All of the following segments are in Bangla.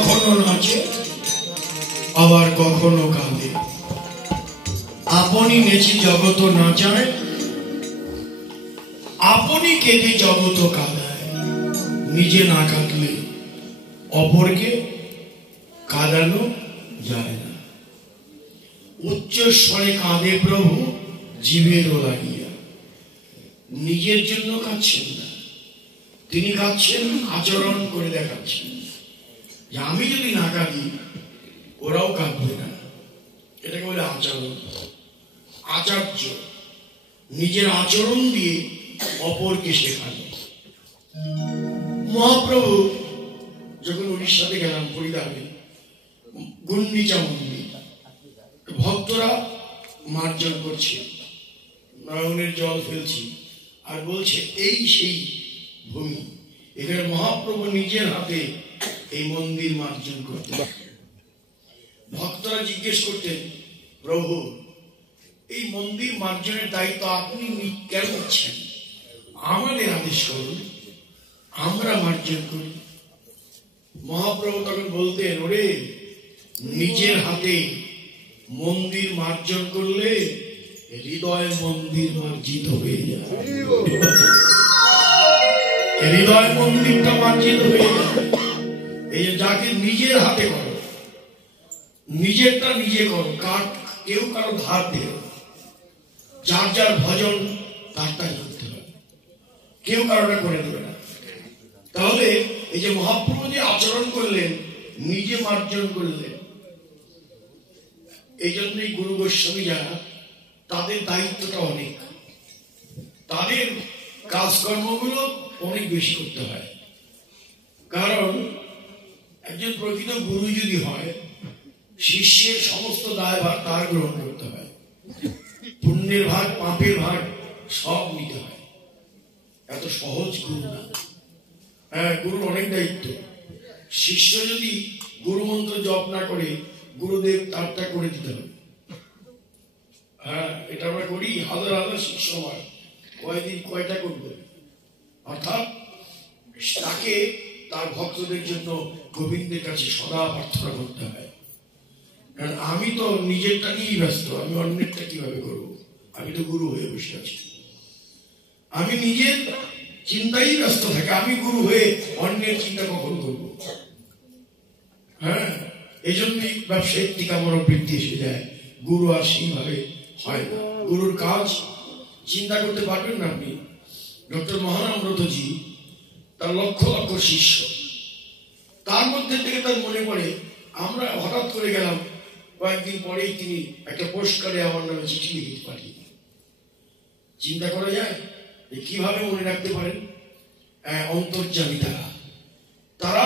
কখনো নাচে আবার কখনো কাঁদে। আপনি নেচে জগত নাচায়, আপনি কেঁদে জগত কাঁদায়। নিজে না কাঁদলে অপরকে কাঁদানো যায় না। উচ্চ স্বরে কাঁদে প্রভু জীবেরও লাগিয়া। নিজের জন্য কাঁদছেন না, তিনি কাঁদছেন আচরণ করে দেখাচ্ছেন যে আমি যদি না কাঁদি ওরাও কাঁদবে না। এটাকে বলে আচরণ। আচার্য নিজের আচরণ দিয়ে অপরকে শেখানো। মহাপ্রভু যখন উড়িষ্যাতে গেলাম পরিধানে গুন্ডিচা মন্দির, ভক্তরা মার্জন করছে, নয়নের জল ফেলছি আর বলছে এই সেই ভূমি, এখানে মহাপ্রভু নিজের হাতে এই মন্দির মার্জন করতেন। ভক্তরা জিজ্ঞেস করতেন, প্রভু এই মন্দির মার্জনের দায়িত্ব আপনি কেন নিচ্ছেন? আমাদের আদেশ করুন, আমরা মার্জন করি। মহাপ্রভু তখন বলতেন, ওরে নিজের হাতে মন্দির মার্জন করলে হৃদয় মন্দির মার্জিত হয়ে যায়। হৃদয় মন্দিরটা মার্জিত হয়ে যায়। এই যে যাকে নিজের হাতে করো, নিজেরটা নিজে করো, কেউ কারো ধার দিও। যার যার ভজন তারটাই করতে হবে, কেউ কারোটা করে দেবে না। তাহলে এই যে মহাপ্রভু যে আচরণ করলেন, নিজে মার্জন করলেন, এই জন্যই গুরু গোস্বামী যারা, তাদের দায়িত্বটা অনেক, তাদের কাজকর্মগুলো অনেক বেশি করতে হয়। কারণ একজন প্রকৃত গুরু যদি হয়, শিষ্যের সমস্ত দায়ভার তার গ্রহণ করতে হয়। পুণ্যের ভার, পাপের ভার সব নিতে হয়। এত সহজ গুরু না। হ্যাঁ, গুরুর অনেক দায়িত্ব। শিষ্য যদি গুরু মন্ত্র জপ না করে, গুরুদেব তারটা করে দিতে হবে। হ্যাঁ, এটা আমরা করি, হাজার হাজার শিষ্য হয়, কয়দিন কয়টা করবে। অর্থাৎ তাকে তার ভক্তদের জন্য গোবিন্দের কাছে সদা প্রার্থনা করতে হয়। কারণ আমি তো নিজেরটা নিয়েই ব্যস্ত, আমি অন্যেরটা কিভাবে করবো? আমি তো গুরু হয়ে বসে আছি, আমি নিজের চিন্তাই ব্যস্ত থাকি, আমি গুরু হয়ে অন্যের চিন্তা কখন করবো? হ্যাঁ, এই জন্যই ব্যবসায়িক দিকে আমার বৃদ্ধি এসে যায়। গুরু আর সেইভাবে হয় না। গুরুর কাজ চিন্তা করতে পারবেন না আপনি। ডক্টর মহানামব্রতজি, তার লক্ষ লক্ষ শিষ্য, তার মধ্যে থেকে তার মনে পড়ে আমরা হঠাৎ করে গেলাম, কয়েকদিন পরেই তিনি একটা পোস্টকার্ডে আমার নামে চিঠি লিখে পাঠিয়ে। চিন্তা করা যায় কিভাবে মনে রাখতে পারেন? অন্তর্যামী তারা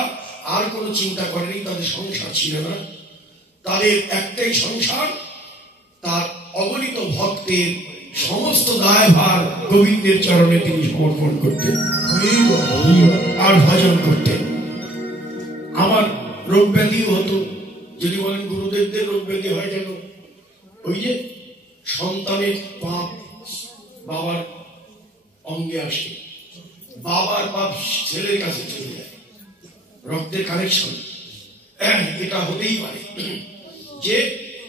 আর কোনো চিন্তা করেনি, তাদের সংসার ছিল না, তাদের একটাই সংসার, তার অগণিত ভক্তের সমস্ত দায়ভার গোবিন্দের চরণে তিনি সমর্পণ করতেন আর ভজন করতেন। আমার রোগ ব্যাধিও হতো। যদি বলেন গুরুদেবদের রোগ ব্যাধি হয় কেন? ওই যে সন্তানের পাপ বাবার অঙ্গে আসে, বাবার পাপ ছেলের কাছে চলে যায়, রক্তের কানেকশন। এটা হতেই পারে যে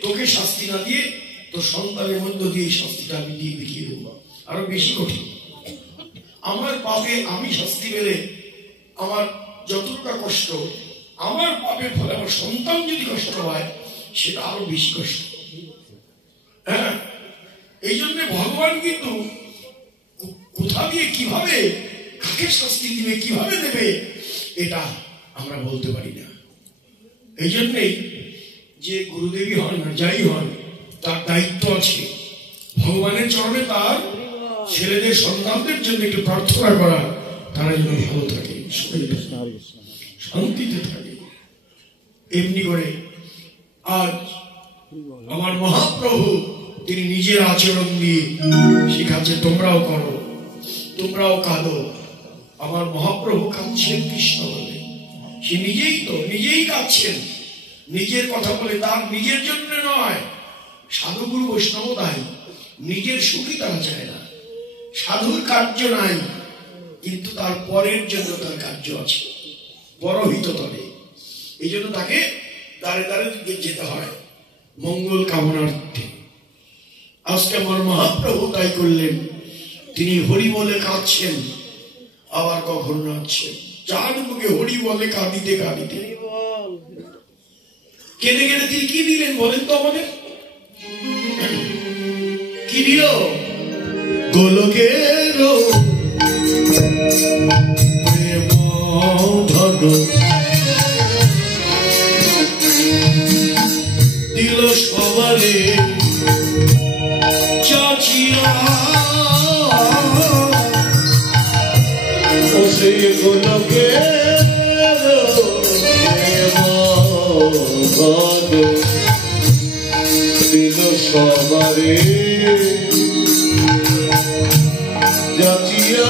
তোকে শাস্তি না দিয়ে তোর সন্তানের মধ্য দিয়ে শাস্তিটা আমি দিয়ে দেখিয়ে দেবো, আরো বেশি কঠিন। আমার পাপে আমি শাস্তি পেলে আমার যতটা কষ্ট, আমার পাপের ফলে আমার সন্তান যদি কষ্ট হয়, সেটা আরো বেশি কষ্ট। হ্যাঁ, এই জন্য ভগবান কিন্তু কোথা দিয়ে কিভাবে কাকে শাস্তি দিবে, কিভাবে দেবে, এটা আমরা বলতে পারি না। এই জন্যই যে গুরুদেবী হন না যাই হন, তার দায়িত্ব আছে ভগবানের চরণে তার ছেলেদের সন্তানদের জন্য একটু প্রার্থনা করা, তারা যেন ভালো থাকে, শান্তিতে থাকে। এমনি করে আজ আমার মহাপ্রভু তিনি নিজের আচরণ দিয়ে শিখাচ্ছে, তোমরাও করো, তোমরাও কাঁদো। আমার মহাপ্রভু কাঁদছেন কৃষ্ণ বলে, সে নিজেই কাঁদছেন, নিজের কথা বলে, তার নিজের জন্য নয়। সাধুগুরু বৈষ্ণব তাই, নিজের সুখী তারা চায় না। সাধুর কার্য নাই, কিন্তু তার পরের জন্য তার কার্য আছে, পরহিত তরে। এই জন্য তাকে দাঁড়ে দাঁড়ে যেতে হয় মঙ্গল কামনার্থে। আজকে আমার মহাপ্রভু তাই করলেন, তিনি হরি বলে কাঁদছেন, আবার কখনো নাচছেন। চার মুখে হরি বলে কাঁদিতে কাঁদিতে কেঁদে কেঁদে তিনি কি দিলেন বলেন তো আমাদের? কি দিল? গোলকের প্রেম ধন দিল সবারে চাচিয়া, ও সে গোলকের প্রেম ধন দিল সবারে যাচিয়া,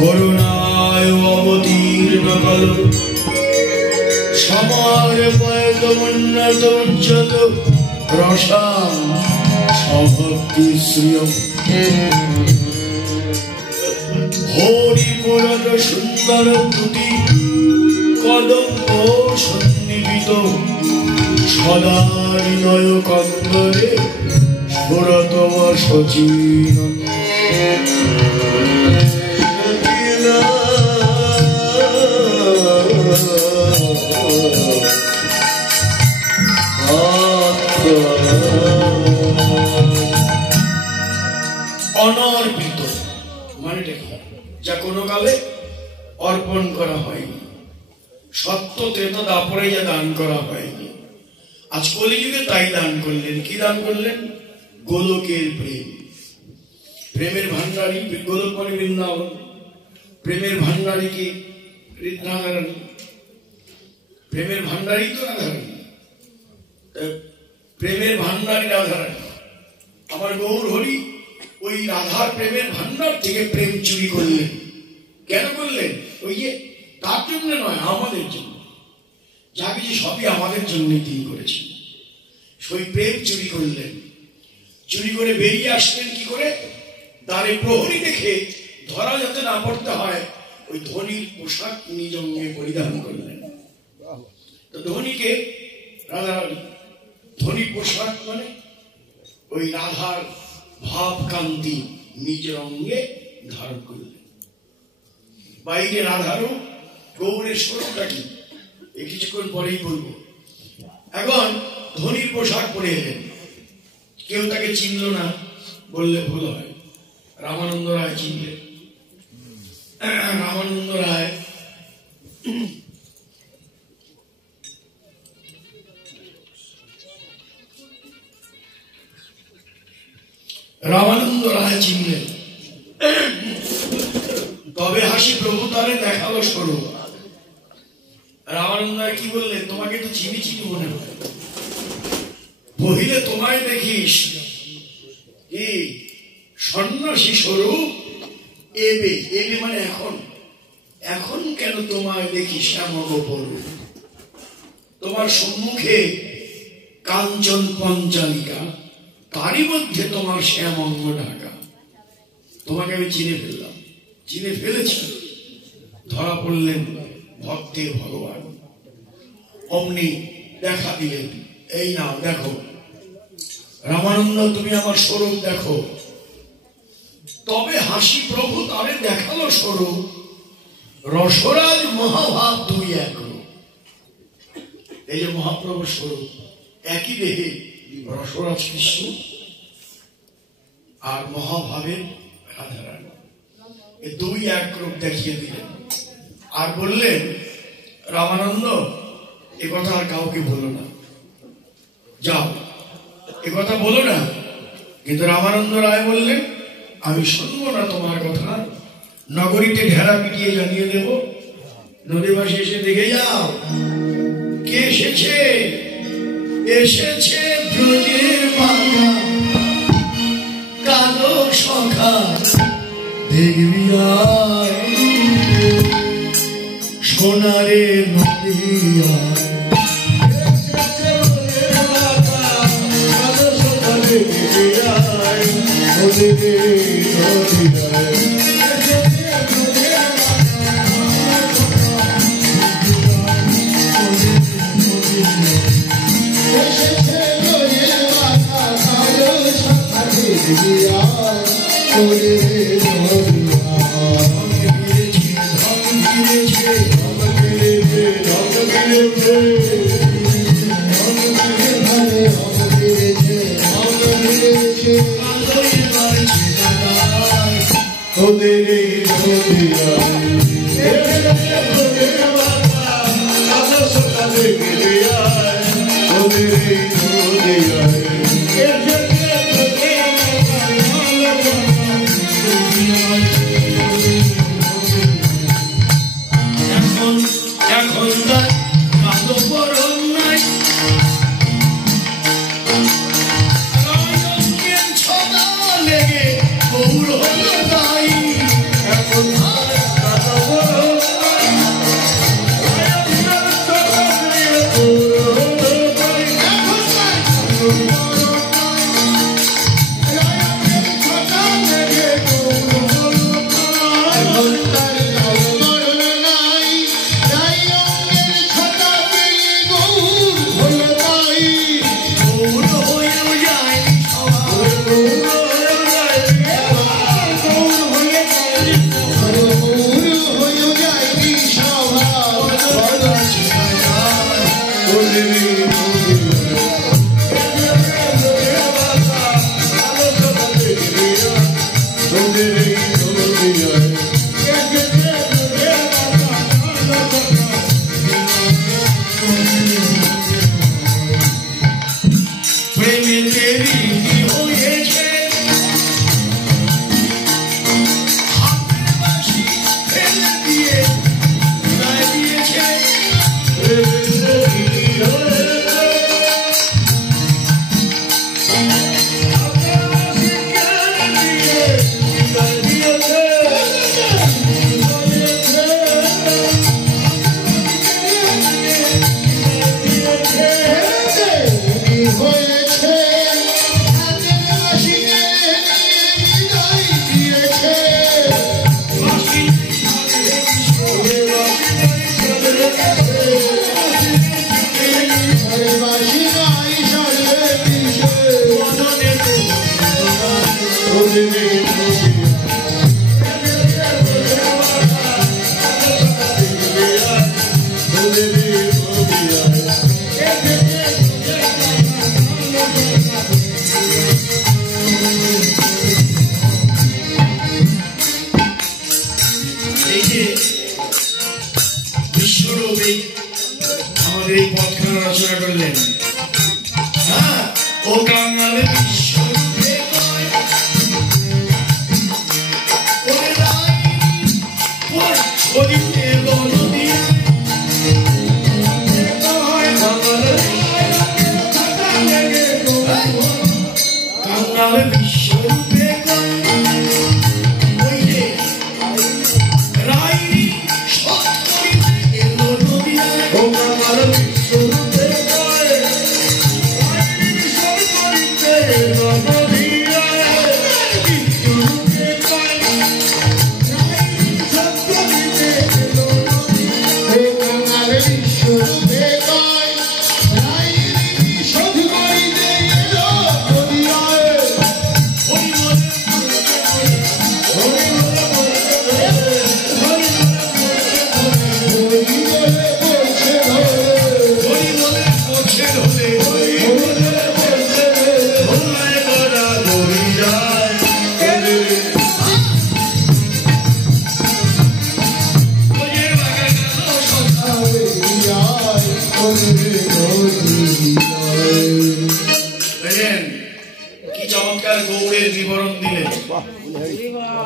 করুণায় অবতীর্ণ কল সমার পয়গমন্নত উজ্জ্বল রসাম সভক্তি শ্রিয়ম হরিপুরট সুন্দর দুটি কদম্ব সন্নিহিত সদা হৃদয় কন্দরে স্ফুরতম সচিন অনর্পিত মানেটা কি? যা কোনো কালে অর্পণ করা হয়নি, সত্য ত্রেতা দাপরে যা দান করা হয়নি, আজ কলিযুগে তাই দান করলেন। কি দান করলেন? গোলকের প্রেম। প্রেমের ভান্ডারী গোলক মানে বৃন্দাবন, প্রেমের ভান্ডারী কি? রাধারানী। প্রেমের ভান্ডারী তো রাধারানী, প্রেমের ভান্ডারী রাধারানী। আমার গৌর হরি ওই রাধার প্রেমের ভান্ডার থেকে প্রেম চুরি করলেন। কেন করলেন? ওই যে তার জন্য নয়, আমাদের জন্য। যা কিছু সবই আমাদের জন্য তিনি করেছেন। ওই প্রেম চুরি করলেন, চুরি করে বেরিয়ে আসলেন কি করে? দ্বারে প্রহরী দেখে ধরা যাতে না পড়তে হয়, ওই ধনীর পোশাক নিজ অঙ্গে পরিধান করলেন। তো ধনীকে রাধারানী, ধনী পোশাক মানে ওই রাধার ভাব কান্তি নিজের অঙ্গে ধারণ করলেন। বাইরে রাধারও গৌরের স্বরূপটা কি এই কিছুক্ষণ পরেই বলবো। এখন ধনীর পোশাক পরে এলেন, কেউ তাকে চিনল না বললে ভুল হয়। রামানন্দ রায় চিনলেন। রামানন্দ রায় চিনলেন। তবে হাসি প্রভু তারে দেখালো স্বরূপ। রামানন্দ রায় কি বললেন? তোমাকে তো চিনি চিনি মনে হয়, পহিলে তোমায় দেখিস কি সন্ন্যাসী স্বরূপ এবে, এবে মানে এখন। এখন কেন তোমায় দেখি শ্যামল পরু, তোমার সম্মুখে কাঞ্চন পঞ্চালিকা, তারই মধ্যে তোমার শ্যামঙ্গ ঢাকা। তোমাকে আমি চিনে ফেললাম, চিনে ফেলেছি। ধরা পড়লেন ভক্তের ভগবান। অমনি দেখা দিলেন, এই নাও দেখো রামানন্দ, তুমি আমার স্বরূপ দেখো। তবে হাসি প্রভু তারে দেখালো স্বরূপ, রসরাজ মহাভাব দুই এক রূপ। এই যে মহাপ্রভুর স্বরূপ, একই দেহে রসরাজ কৃষ্ণ আর মহাভাবের রাধারানী, এই দুই এক রূপ দেখিয়ে দিলেন। আর বললেন, রামানন্দ এ কথা আর কাউকে বলো না, যাও এ কথা বলো না। কিন্তু রামানন্দ রায় বললেন, আমি শুনবো না তোমার কথা, নগরীতে ঢেরা পিটিয়ে জানিয়ে দেব। নদীবাসী এসে দেখে যাও কে এসেছে। এসেছে ব্রজের বাঁকা কালো সখা, দেখবি সোনারে নদিয়া। Viশ্বরূপে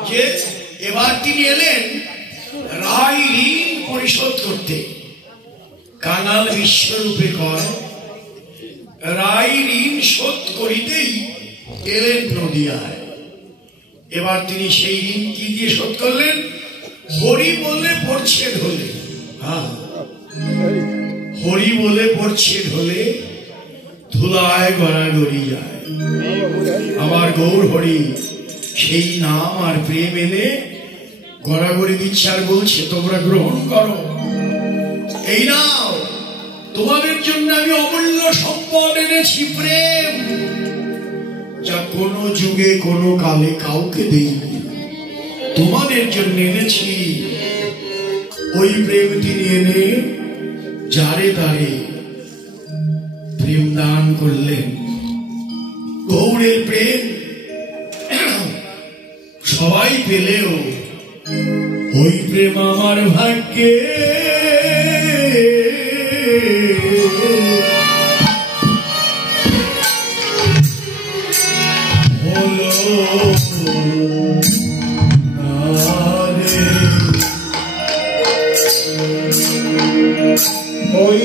যে এবার তিনি এলেন রায় ঋণ পরিশোধ করতে। কাঙাল বিশ্বরূপে কয় রায় ঋণ শোধ করিতেই এলেন নদিয়ায়। এবার তিনি সেই ঋণ কি দিয়ে শোধ করলেন? হরি বলে পড়ছে ঢোলে। হ্যাঁ, হরি বলে পড়ছে ঢোলে, ধুলায় গড়াগড়ি যায়। আমার গৌর হরি সেই নাম আর প্রেম এনে গড়াগড়ি দিচ্ছে আর বলছে তোমরা গ্রহণ করো, এই নাও তোমাদের জন্য আমি অমূল্য সম্পদ এনেছি, প্রেম, যা কোনো যুগে কোনো কালে কাউকে দেইনি, তোমাদের জন্য এনেছি। ওই প্রেম তিনি এনে যারে তারে প্রেম দান করলেন। গৌরের প্রেম সবাই পেলেও ওই প্রেম আমার ভাগ্যে হলো ওই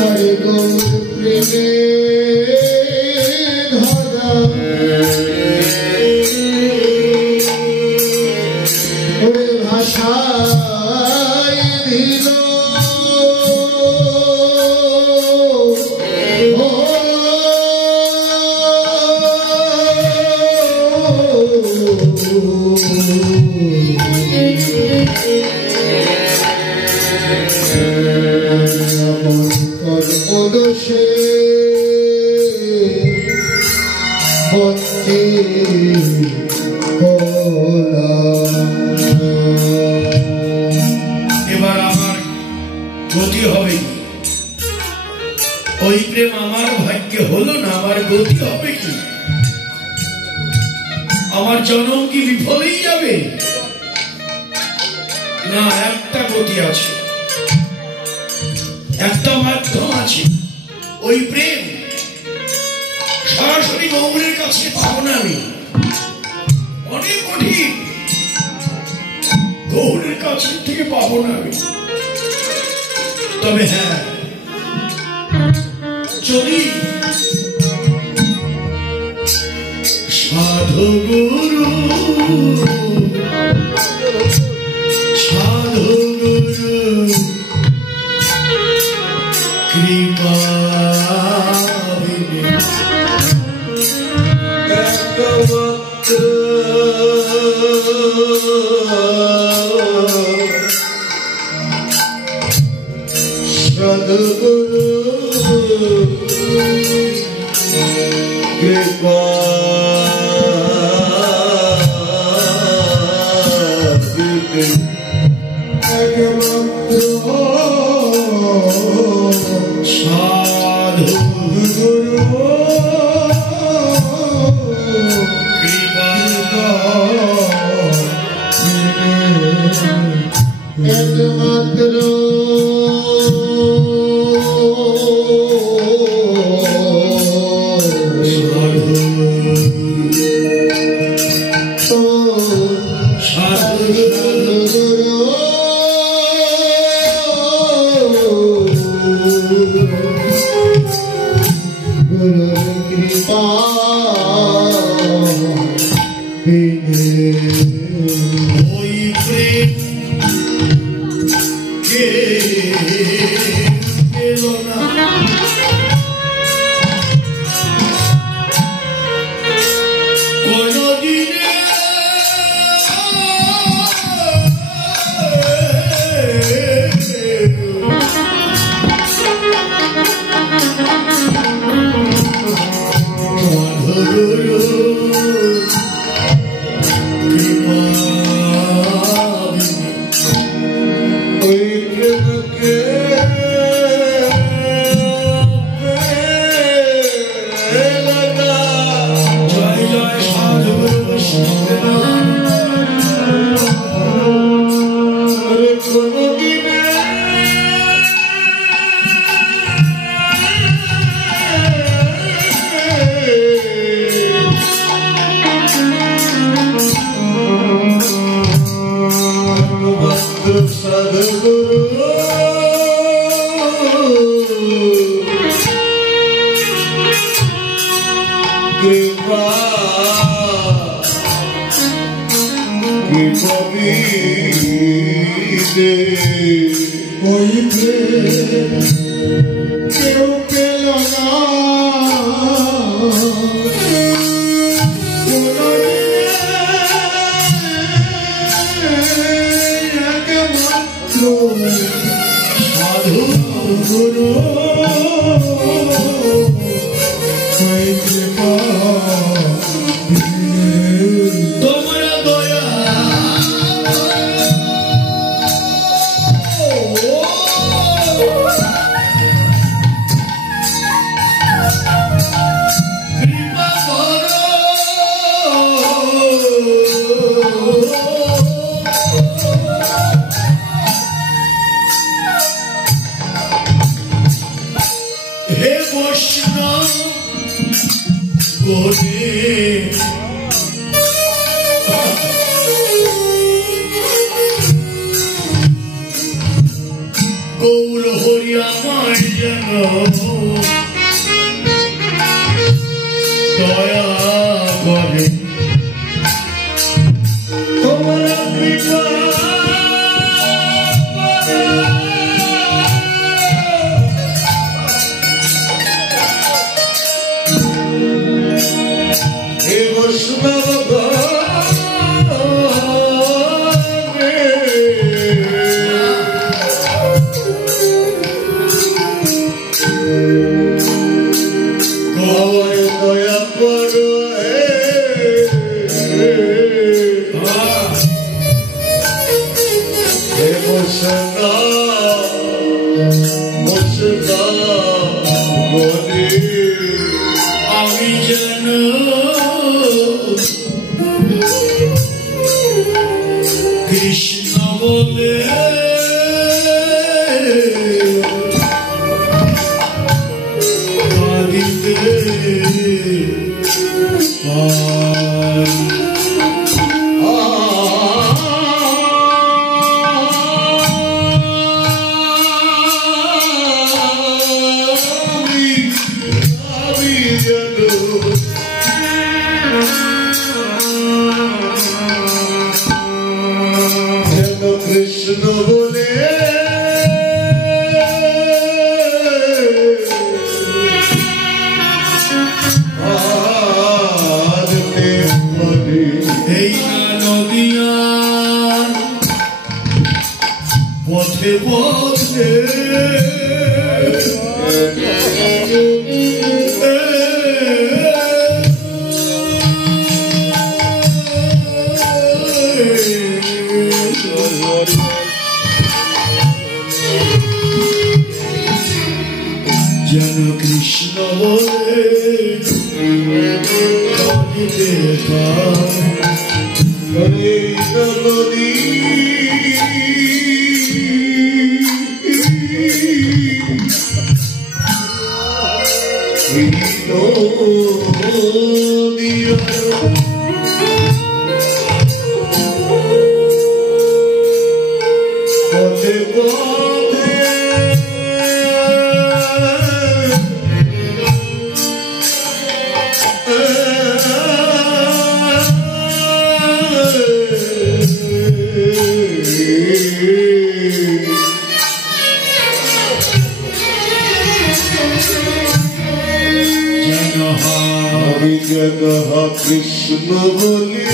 Hare Guru Preme Dhara কর্মদোষে বন্দী এবার আমার গতি হবে কি? ওই প্রেম আমার ভাগ্যে হলো না, আমার গতি হবে কি? আমার জন্ম কি বিফলেই যাবে? না, একটা গতি আছে, একটা মাধ্যম আছে। ওই প্রেম সরাসরি গৌরের কাছে পাবো না আমি, অনেক কঠিন, গৌরের কাছে থেকে পাবো না আমি। তবে হ্যাঁ, যদি সাধু গুরু কৃপা সদ্গুরু কৃপা একমাত্র সাধু গুরু কৃপা একমাত্র কৃপা ওই প্রেম কে এলো না, কোনদিনে ওই প্রেমকে জয় জয় সাধু কোনদিনে সদ্গুরু কৃপা কৃপা ওই প্রেম কেউ পেল না সাধু গুরু কৃপা তোমরা দয়া কৃষ্ণ বলে বাড়িতে কৃষ্ণ বলে এই নদিয়ার পথে পথে যেন কৃষ্ণ বলে কাঁদিতে হরে নদী পথে পথে জগহ কৃষ্ণ বলে